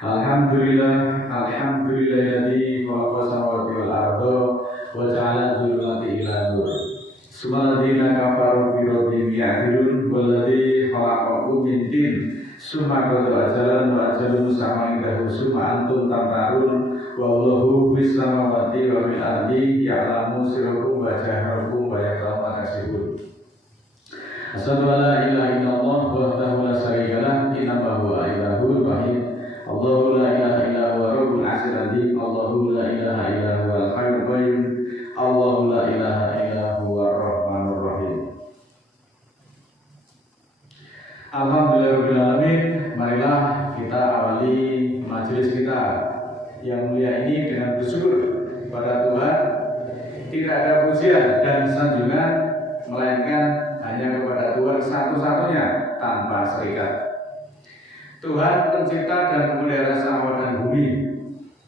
Alhamdulillahilladzi khalaqa samawati wal arda wa ja'ala dzulumati ila nur. Sumaladina kafaru bi rabbihim ya'dilun walladzi khalaqakum min tin summa qada ajalan wa ajalun sama indahu summa antum tamtarun wallahu bis samawati wa bil ardi ya'lamu sirrakum wa jahrakum wa ya'lamu ma taksibun. Asyhadu an la ilaha illallah wahdahu la syarika lah innahu huwa ilahul wahid. Allahu la ilaha illa huwa rabbul arsyil azim. Allahu la ilaha illa huwal hayyul qayyum. Allahu la ilaha illa huwar rahmanur rahim. Alhamdulillahirabbil alamin. Marilah kita awali majelis kita yang mulia ini dengan bersyukur kepada Tuhan. Tidak ada pujian dan sanjungan melainkan hanya kepada Tuhan satu-satunya tanpa serikat. Tuhan pencipta dan pemelihara samawat dan bumi.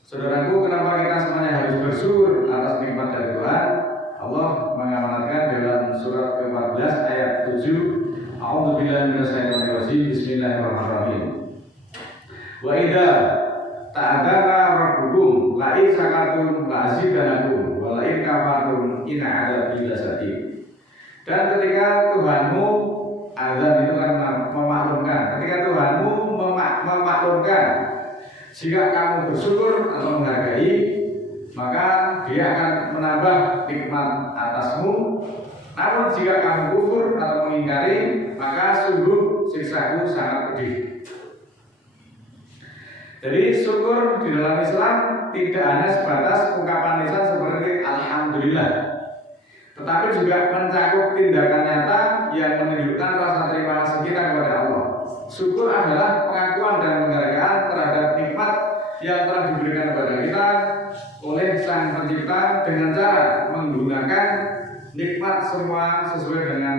Saudaraku, kenapa kita semuanya harus bersyukur atas nikmat dari Tuhan? Allah mengamanatkan dalam surat ke-14 ayat 7, A'udzubillahi minasyaitonir rajim. Bismillahirrahmanirrahim. Wa idza ta'adzana rabbukum la in syakartum la azidanakum wa la in kafartum inna 'adzabi lasyadid. Dan ketika Tuhanmu, azan itu kan memaklumkan, ketika Tuhanmu memaklumkan, jika kamu bersyukur atau menghargai, maka Dia akan menambah nikmat atasmu. Namun jika kamu kufur atau mengingkari, maka sungguh siksaku sangat pedih. Jadi syukur di dalam Islam tidak hanya sebatas ungkapan lisan seperti Alhamdulillah, tetapi juga mencakup tindakan nyata yang menunjukkan rasa terima kasih kita kepada Allah. Syukur adalah pengakuan dan penghargaan terhadap nikmat yang telah diberikan kepada kita oleh Sang Pencipta dengan cara menggunakan nikmat semua sesuai dengan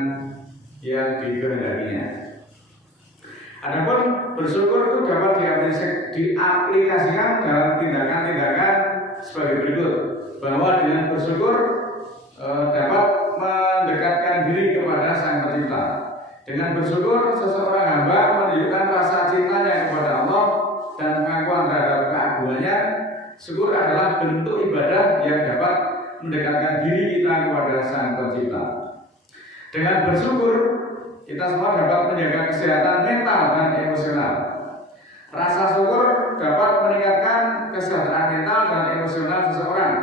yang dikehendakinya. Adapun bersyukur itu dapat diaplikasikan dalam tindakan-tindakan sebagai berikut, bahwa dengan bersyukur dapat mendekatkan diri kepada Sang Pencipta. Dengan bersyukur seseorang hamba menunjukkan rasa cintanya kepada Allah dan pengakuan terhadap keagungannya. Syukur adalah bentuk ibadah yang dapat mendekatkan diri kita kepada Sang Pencipta. Dengan bersyukur kita semua dapat menjaga kesehatan mental dan emosional. Rasa syukur dapat meningkatkan kesejahteraan mental dan emosional seseorang.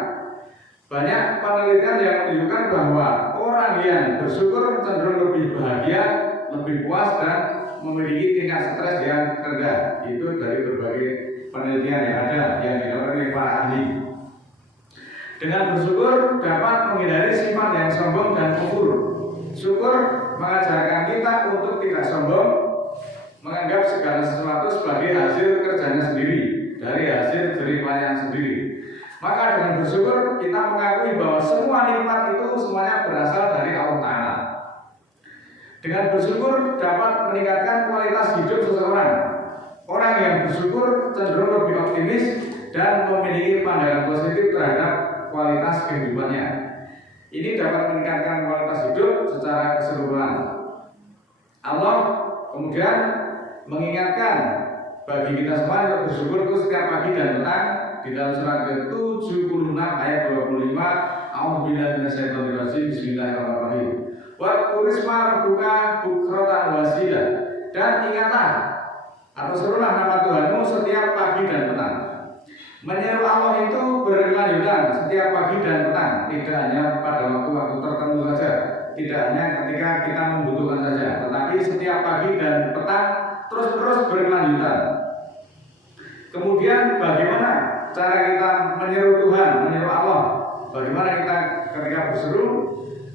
Banyak penelitian yang menunjukkan bahwa orang yang bersyukur cenderung lebih bahagia, lebih puas, dan memiliki tingkat stres yang rendah. Itu dari berbagai penelitian yang ada yang dilakukan oleh para ahli. Dengan bersyukur dapat menghindari sifat yang sombong dan kufur. Syukur mengajarkan kita untuk tidak sombong, menganggap segala sesuatu sebagai hasil kerjanya sendiri, dari hasil jeripayanya sendiri. Maka dengan bersyukur kita mengakui bahwa semua nikmat itu semuanya berasal dari Allah Ta'ala. Dengan bersyukur dapat meningkatkan kualitas hidup seseorang. Orang yang bersyukur cenderung lebih optimis dan memiliki pandangan positif terhadap kualitas kehidupannya. Ini dapat meningkatkan kualitas hidup secara keseluruhan. Allah kemudian mengingatkan bagi kita semua untuk bersyukur itu setiap pagi dan petang. Di dalam surat ke-76 ayat 25, A'udzubillahi minasyaitonir rajim. Bismillahirrahmanirrahim. Wa qurisma rabbuka bukratan wasila. Dan ingatlah atau serulah nama Tuhanmu setiap pagi dan petang. Menyeru Allah itu berkelanjutan setiap pagi dan petang, tidak hanya pada waktu-waktu tertentu saja, tidak hanya ketika kita membutuhkan saja, tetapi setiap pagi dan petang terus-terus berkelanjutan. Kemudian bagaimana cara kita menyeru Tuhan, menyeru Allah? Bagaimana kita ketika berseru?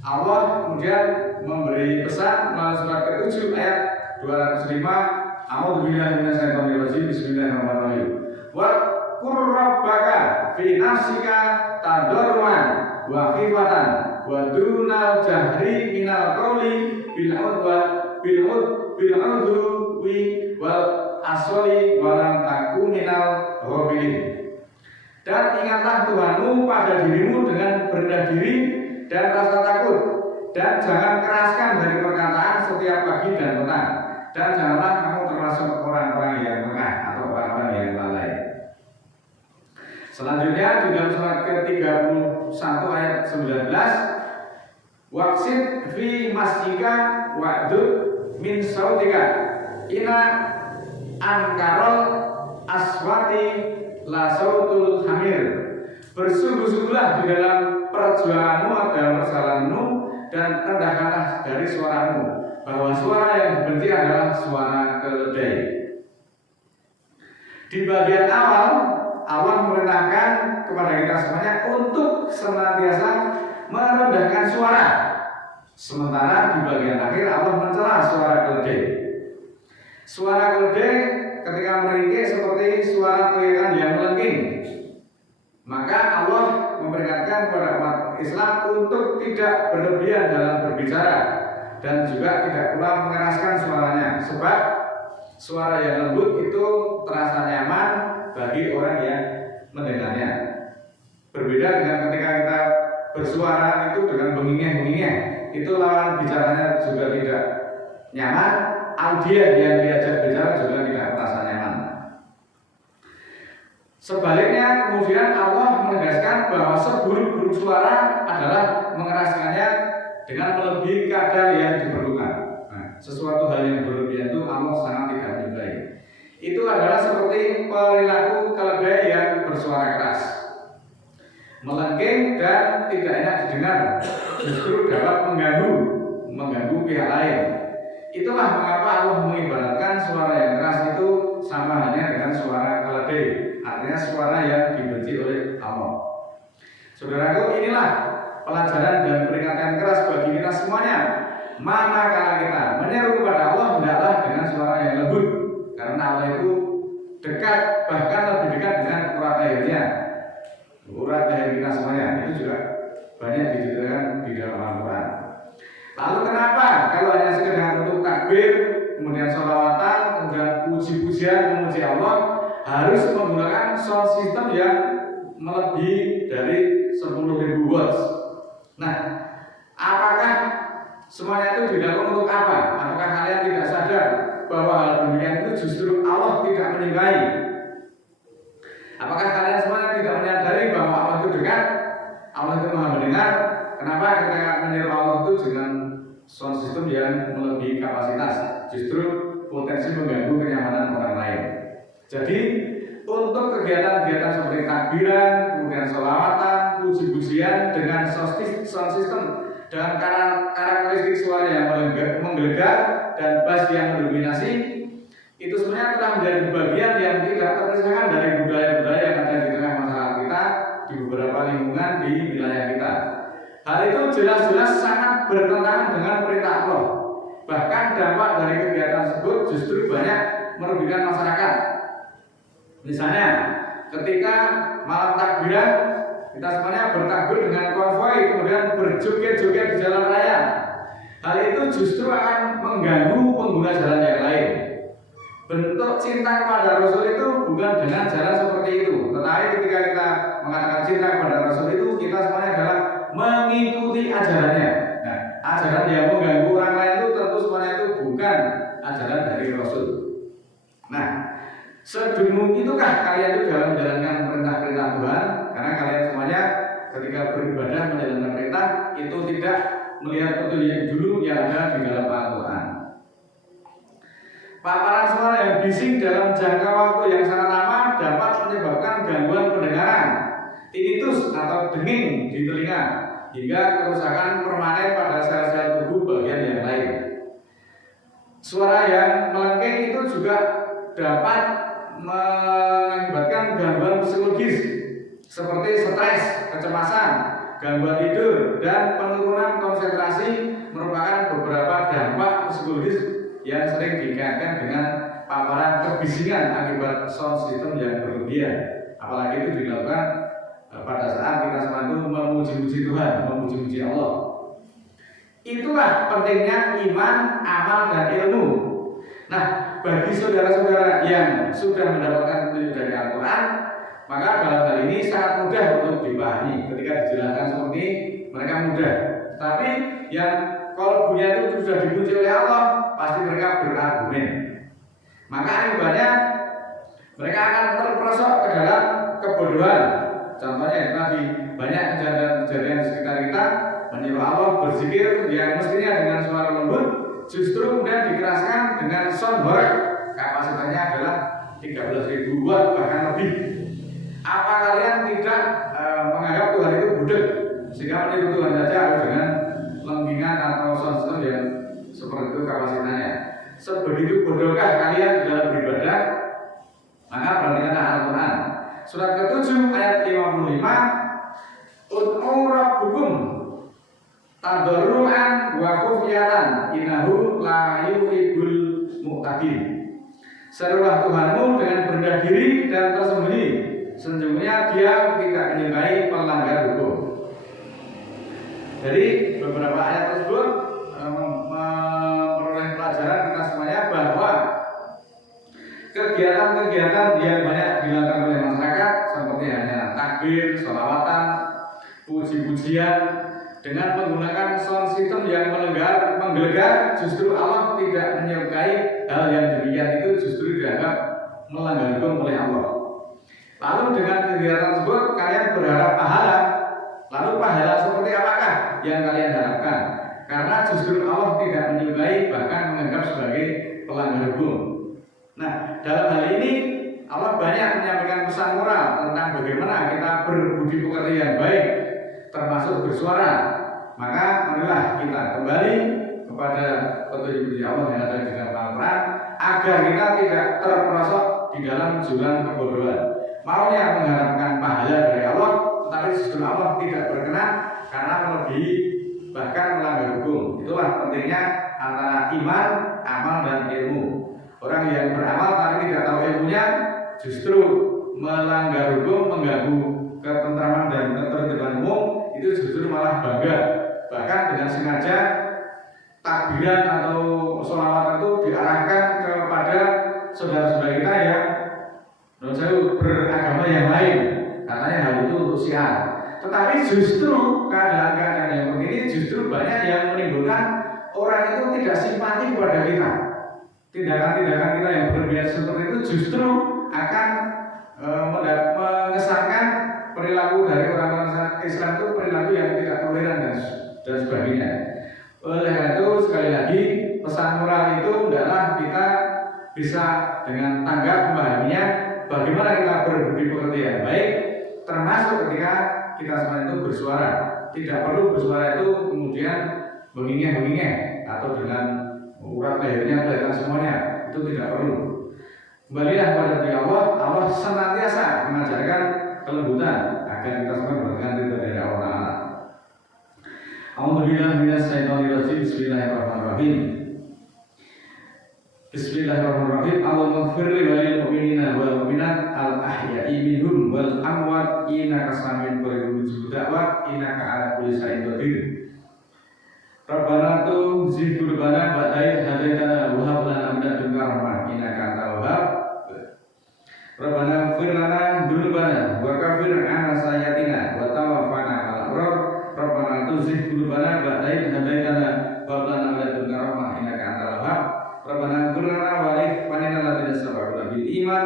Allah kemudian memberi pesan melalui surat ke-7 ayat 205, A'udzubillahi minasyaitonir rajim. Bismillahirrahmanirrahim. Wa qur rabbaka fi nafsika tadarruan wa khifatan wa dunal jahri minal qawli bil udwi wal aswali walam taku minal ghafilin. Dan ingatlah Tuhanmu pada dirimu dengan berendah diri dan rasa takut, dan jangan keraskan dari perkataan setiap pagi dan petang, dan janganlah kamu termasuk orang-orang yang lengah atau orang-orang yang lalai. Selanjutnya di dalam surat ke-31 ayat 19, waqsid fi masjika wa'dud min sautika ina ankarol aswati la sautul hamir. Bersungguh-sungguhlah di dalam perjuanganmu, dalam perjalananmu, dan rendahkanlah dari suaramu, bahwa suara yang dibenci adalah suara keledai. Di bagian awal, Allah memerintahkan kepada kita semuanya untuk senantiasa merendahkan suara. Sementara di bagian akhir Allah mencela suara keledai. Suara keledai ketika meringkik seperti suara teriakan yang melengking. Maka Allah memperingatkan kepada umat Islam untuk tidak berlebihan dalam berbicara dan juga tidak pula mengeraskan suaranya, sebab suara yang lembut itu terasa nyaman bagi orang yang mendengarnya. Berbeda dengan ketika kita bersuara itu dengan bengingeh-bengingeh, itu lawan bicaranya juga tidak nyaman, audiens yang diajak bicara juga tidak merasa nyaman. Sebaliknya kemudian Allah menegaskan bahwa seburuk-buruk suara adalah mengeraskannya dengan melebihi kadar yang diperlukan. Nah, sesuatu hal yang berlebihan itu Allah sangat tidak menyukai. Itu adalah seperti perilaku keledai yang bersuara keras, melengking dan tidak enak didengar, justru dapat mengganggu pihak lain. Itulah mengapa Allah mengibaratkan suara yang keras itu sama halnya dengan suara keledai, artinya suara yang dibenci oleh Allah. Saudaraku, inilah pelajaran dan peringatan keras bagi kita semuanya. Manakala kita menyeru kepada Allah, hendaklah dengan suara yang lembut, karena Allah itu dekat, bahkan lebih dekat dengan urat lehernya. Urat leher kita semuanya itu juga banyak diceritakan di dalam Al-Quran. Lalu kenapa kalau hanya sekedar untuk takbir, kemudian sholawatan, kemudian puji-pujian memuji Allah, harus menggunakan sound system yang melebihi dari 10.000 watts? Nah, apakah semuanya itu dilakukan untuk apa? Apakah kalian tidak sadar bahwa hal demikian itu justru Allah tidak menyukai? Apakah kalian semuanya tidak menyadari bahwa Allah itu dekat, Allah itu maha mendengar? Kenapa ketika menyeru Allah itu dengan sound system yang melebihi kapasitas, justru potensi mengganggu kenyamanan orang lain? Jadi untuk kegiatan-kegiatan seperti takbiran, kemudian sholawatan, puji-pujian dengan sound system dengan karakteristik suara yang menggelegar dan bass yang mendominasi, itu sebenarnya telah menjadi bagian yang tidak terpisahkan dari budaya-budaya yang ada di tengah masyarakat kita, di beberapa lingkungan di wilayah kita. Hal itu jelas-jelas sangat bertentangan dengan perintah Allah. Bahkan dampak dari kegiatan tersebut justru banyak merugikan masyarakat. Misalnya, ketika malam takbiran, kita semuanya bertakbir dengan konvoi, kemudian berjoget-joget di jalan raya. Hal itu justru akan mengganggu pengguna jalan yang lain. Bentuk cinta kepada Rasul itu bukan dengan jalan seperti itu. Tetapi ketika kita mengatakan cinta kepada Rasul itu, kita semuanya adalah mengikuti ajarannya. Nah, ajaran yang mengganggu orang lain itu tentu semuanya itu bukan ajaran dari Rasul. Nah, sedemikian itukah kalian itu dalam menjalankan perintah-perintah Tuhan? Karena kalian semuanya ketika beribadah menjalankan perintah itu tidak melihat petunjuk dulu yang ada di dalam Al-Quran. Paparan suara yang bising dalam jangka waktu yang sangat lama dapat menyebabkan gangguan pendengaran, tinnitus atau denging di telinga, hingga kerusakan permanen pada sel-sel tubuh bagian yang lain. Suara yang melengking itu juga dapat mengakibatkan gangguan psikologis seperti stres, kecemasan, gangguan tidur, dan penurunan konsentrasi merupakan beberapa dampak psikologis yang sering dikaitkan dengan paparan kebisingan akibat sound system yang berlebihan. Apalagi itu dilakukan pada saat kita semua itu memuji-muji Tuhan, memuji-muji Allah. Itulah pentingnya iman, amal, dan ilmu. Nah, bagi saudara-saudara yang sudah mendapatkan petunjuk dari Al-Quran, maka dalam hal ini sangat mudah untuk dipahami. Ketika dijelaskan seperti ini, mereka mudah. Tapi yang kalbunya itu sudah dipuji oleh Allah, pasti mereka berargumen. Maka akibatnya mereka kebodohan. Contohnya itu tadi banyak kejadian-kejadian di sekitar kita meniru Allah berzikir yang mestinya dengan suara lembut, justru kemudian dikeraskan dengan soundbar kapasitasnya adalah 13.000 watt bahkan lebih. Apa kalian tidak menganggap Tuhan itu budak sehingga meniru Tuhan saja harus dengan lengkingan atau sound system yang seperti itu kapasitasnya? Sebegitu bodohkah kalian di dalam beribadah? Maka perhatikanlah Al-Quran surat ke-7 ayat 55, Ud'u rabbukum tadarruan wa khufyatan innahu la yuhibbul mu'tadin. Serulah Tuhanmu dengan rendah diri dan tersembunyi, sesungguhnya Dia tidak menyukai pelanggar hukum. Jadi beberapa ayat tersebut memperoleh pelajaran kita semuanya bahwa kegiatan-kegiatan yang banyak dilakukan oleh masyarakat seperti hanya takbir, sholawatan, puji-pujian dengan menggunakan sound system yang menggelegar, justru Allah tidak menyukai hal yang demikian. Itu justru dianggap melanggar hukum oleh Allah. Lalu dengan kegiatan tersebut kalian berharap pahala. Lalu pahala seperti apakah yang kalian harapkan? Karena justru Allah tidak menyukai, bahkan menganggap sebagai pelanggar hukum. Nah, dalam hal ini Allah banyak menyampaikan pesan moral tentang bagaimana kita berbudi pekerti yang baik, termasuk bersuara. Maka marilah kita kembali kepada petunjuk Allah yang ada di dalam Al-Quran agar kita tidak terperosok di dalam jurang kebodohan. Maunya mengharapkan pahala dari Allah, tetapi justru Allah tidak berkenan karena melebihi bahkan melanggar hukum. Itulah pentingnya antara iman, amal, dan ilmu. Orang yang beramal tapi tidak tahu ilmunya justru melanggar hukum, mengganggu ketentraman dan ketertiban umum, itu justru malah bangga. Bahkan dengan sengaja takbiran atau sholawat itu diarahkan kepada saudara-saudara kita yang beragama yang lain, katanya hal itu untuk siar. Tetapi justru keadaan-keadaan yang begini justru banyak yang menimbulkan orang itu tidak simpati kepada kita. Tindakan-tindakan kita yang berbeda seperti itu justru akan mengesankan perilaku dari orang-orang Islam itu perilaku yang tidak toleran dan sebagainya. Oleh itu sekali lagi pesan moral itu hendaklah kita bisa dengan tanggap memahaminya bagaimana kita berbudi pekerti yang baik, termasuk ketika kita semua itu bersuara. Tidak perlu bersuara itu kemudian bengingeh-bengingeh atau dengan urat lehernya kelihatan semuanya, itu tidak perlu. Kembalilah kepada Allah. Allah senantiasa mengajarkan kelembutan agar kita semua berganti dari Allah. Alhamdulillah minasyaitonirrajim. Bismillahirrahmanirrahim. Bismillahirrahmanirrahim. Allahumma ighfirli walil mu'minina wal mu'minat al ahya'i minhum wal amwat innaka sami'un qaribun da'wat innaka 'ala kulli syai'in qadir. Rabbana tu zikr bana ba'dai hadaitana wa hab lana min ladunka rahmah innaka antal wahhab. Rabbana ighfir lana dzunubana wa kaffir 'anna sayyi'atina wa tawaffana 'alal abrar. Rabbana tu zikr bana ba'dai hadaitana wa hab lana min ladunka rahmah innaka antal wahhab. Rabbana ighfir lana wa li ikhwanina alladziina sabaquna bil iman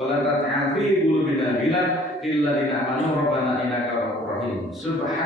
wa la taj'al fi qulubina ghillan lil ladzina amanu rabbana innaka ghafurur rahim. Subhanallah.